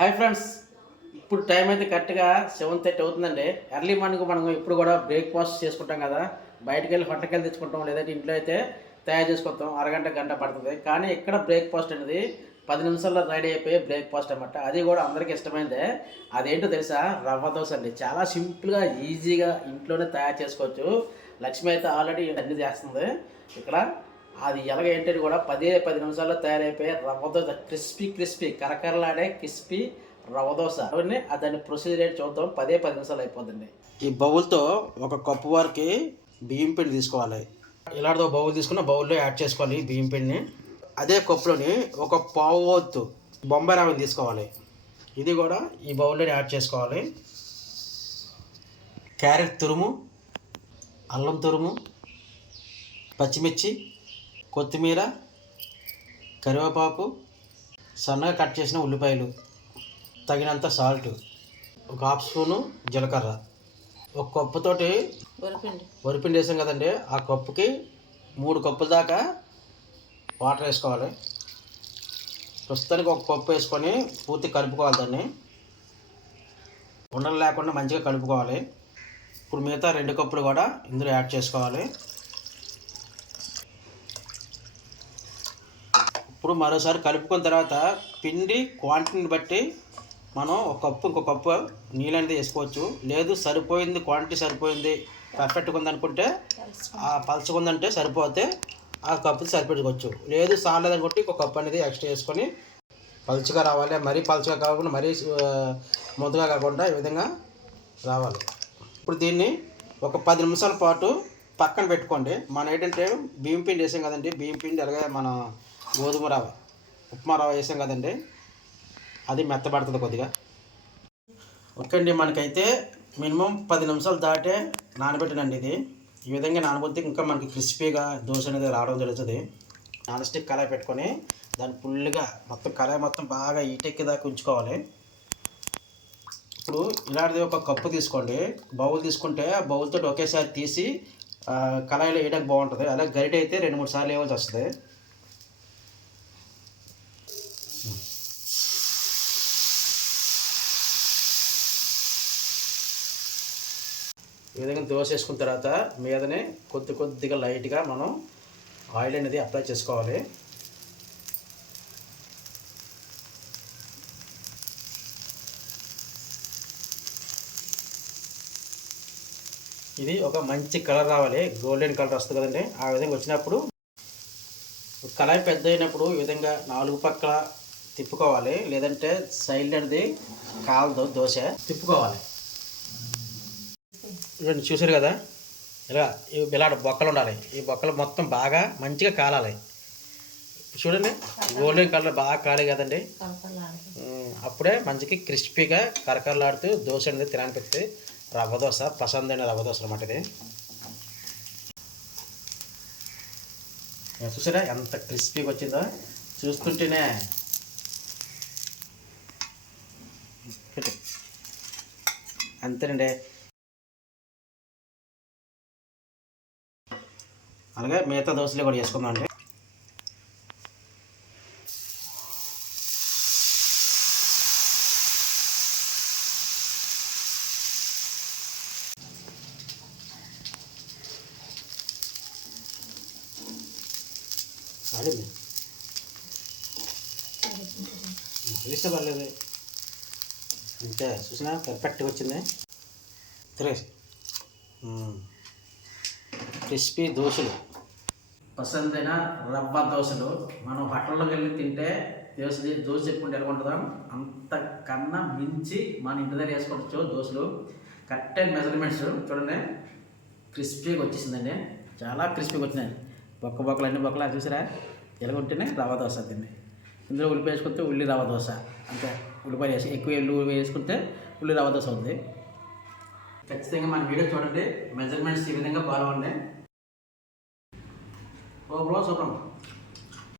Hi friends, ఇప్పుడు time అయితే కరెక్ట్గా 7:30 అవుతుందండి. ఎర్లీ మార్నింగ్ మనం ఇప్పుడు కూడా బ్రేక్ఫాస్ట్ చేసుకుంటాం కదా. బయటకు వెళ్ళి హోటల్కి తెచ్చుకుంటాం, లేదంటే ఇంట్లో అయితే తయారు చేసుకుంటాం. అరగంట గంట పడుతుంది. కానీ ఇక్కడ బ్రేక్ఫాస్ట్ అనేది 10 నిమిషాల్లో రెడీ అయిపోయి బ్రేక్ఫాస్ట్ అనమాట. అది కూడా అందరికీ ఇష్టమైందే. అదేంటో తెలుసా? రవ్వ దోశ అండి. చాలా సింపుల్గా ఈజీగా ఇంట్లోనే తయారు చేసుకోవచ్చు. లక్ష్మి అయితే ఆల్రెడీ అన్ని చేస్తుంది ఇక్కడ. అది ఎలాగేంటది కూడా 10 నిమిషాల్లో తయారైపోయి రవ్వ దోశ, క్రిస్పీ కరకరలాడే క్రిస్పీ రవ్వ దోశ. అవన్నీ దాని ప్రొసీజర్ ఏంటి చూద్దాం. 10 నిమిషాలు అయిపోతుంది. ఈ బౌల్తో ఒక కప్పు వరకు బియ్యం పిండి తీసుకోవాలి. ఇలాంటిదో బౌల్ తీసుకున్న బౌల్లో యాడ్ చేసుకోవాలి బియ్యం పిండిని. అదే కప్పులోని ఒక పావు వంతు బొంబాయి రవ్వ తీసుకోవాలి. ఇది కూడా ఈ బౌల్లో యాడ్ చేసుకోవాలి. క్యారెట్ తురుము, అల్లం తురుము, పచ్చిమిర్చి, కొత్తిమీర, కరివేపాకు, సన్నగా కట్ చేసిన ఉల్లిపాయలు, తగినంత సాల్ట్, ఒక హాఫ్ స్పూను జీలకర్ర, ఒక కప్పుతోటి వరిపిండి వేసాం కదండి. ఆ కప్పుకి 3 కప్పుల దాకా వాటర్ వేసుకోవాలి. ప్రస్తుతానికి ఒక కప్పు వేసుకొని పూర్తి కలుపుకోవాలి. దాన్ని ఉండలు లేకుండా మంచిగా కలుపుకోవాలి. ఇప్పుడు మిగతా 2 కప్పులు కూడా ఇందులో యాడ్ చేసుకోవాలి. ఇప్పుడు మరోసారి కలుపుకున్న తర్వాత పిండి క్వాంటిటీని బట్టి మనం ఒక కప్పు ఇంకో కప్పు నీళ్ళు అనేది వేసుకోవచ్చు. లేదు సరిపోయింది, క్వాంటిటీ సరిపోయింది, పర్ఫెక్ట్గా ఉందనుకుంటే పలచకుందంటే సరిపోతే ఆ కప్పు సరిపెట్టుకోవచ్చు. లేదు సాలేదనుకుంటే ఇంకో కప్పు అనేది ఎక్స్ట్రా వేసుకొని పలుచగా రావాలి. మరీ పలుచగా కాకుండా మరీ ముద్దగా కాకుండా ఈ విధంగా రావాలి. ఇప్పుడు దీన్ని ఒక 10 నిమిషాల పాటు పక్కన పెట్టుకోండి. మనం ఏంటంటే బియ్యం పిండి వేసాం కదండి. బియ్యం పిండి అలాగే మన గోధుమ రవ్వ, ఉప్మా రవ్వ వేసాం కదండి. అది మెత్తబడుతుంది కొద్దిగా. ఓకే అండి, మనకైతే మినిమం 10 నిమిషాలు దాటే నానబెట్టినండి. ఇది ఈ విధంగా నానబెడితే ఇంకా మనకి క్రిస్పీగా దోశ అనేది రావడం జరుగుతుంది. నాన్ స్టిక్ కళాయి పెట్టుకొని దాన్ని ఫుల్గా మొత్తం కళాయి మొత్తం బాగా ఈటెక్కేదాకా ఉంచుకోవాలి. ఇప్పుడు ఇలాంటిది ఒక కప్పు తీసుకోండి. బౌల్ తీసుకుంటే ఆ బౌల్తో ఒకేసారి తీసి కళాయిలో వేయడానికి బాగుంటుంది. అలాగే గరిట అయితే 2-3 సార్లు వేయవలసి వస్తుంది. ఈ విధంగా దోశ వేసుకున్న తర్వాత మీదనే కొద్దిగా లైట్గా మనం ఆయిల్ అనేది అప్లై చేసుకోవాలి. ఇది ఒక మంచి కలర్ రావాలి, గోల్డెన్ కలర్ వస్తుంది కదండి. ఆ విధంగా వచ్చినప్పుడు కళాయి పెద్ద అయినప్పుడు ఈ విధంగా 4 పక్కల తిప్పుకోవాలి. లేదంటే సైడ్ అనేది కాలదు, దోశ తిప్పుకోవాలి. ఇవన్నీ చూసారు కదా, ఇలాంటి బొక్కలు ఉండాలి. ఈ బొక్కలు మొత్తం బాగా మంచిగా కాలాలి. చూడండి, గోల్డెన్ కలర్ బాగా కాలే కదండి. అప్పుడే మంచిగా క్రిస్పీగా కరకరలాడుతూ దోశ అనేది తినడానికి రవ్వ దోశ, పసందైన రవ్వ దోశ అన్నమాట ఇది. చూసారా ఎంత క్రిస్పీగా వచ్చిందో, చూస్తుంటేనే అంతేనండి. అలాగే మిగతా దోశలు కూడా చేసుకుందాం అండి. అడిగింది తెలిస్తే పర్లేదు. అంతే, చూసినా పర్ఫెక్ట్గా వచ్చింది. క్రిస్పీ దోశలు, పసందైన రవ్వ దోశలు మనం హోటల్లోకి వెళ్ళి తింటే దోశ చెప్పుకుంటే ఎలా ఉంటుందో అంతకన్నా మించి మన ఇంటి దగ్గర వేసుకోవచ్చు దోశలు. కరెక్ట్ అండ్ మెజర్మెంట్స్ చూడండి, క్రిస్పీగా వచ్చేసిందండి. చాలా క్రిస్పీగా వచ్చినాయి. బొక్కలు అన్ని బొక్కలు అది చూసారా ఎలా ఉంటేనే రవ్వ దోశ తిండి. ఇందులో ఉల్లిపాయ వేసుకుంటే ఉల్లి రవ్వ దోశ, అంటే ఉల్లిపాయ వేసి ఎక్కువ వేసుకుంటే ఉల్లి రవ్వ దోశ అవుతుంది. ఖచ్చితంగా మన వీడియో చూడండి, మెజర్మెంట్స్ ఈ విధంగా ఫాలో అవ్వండి. ఓ బ్రో సూపర్.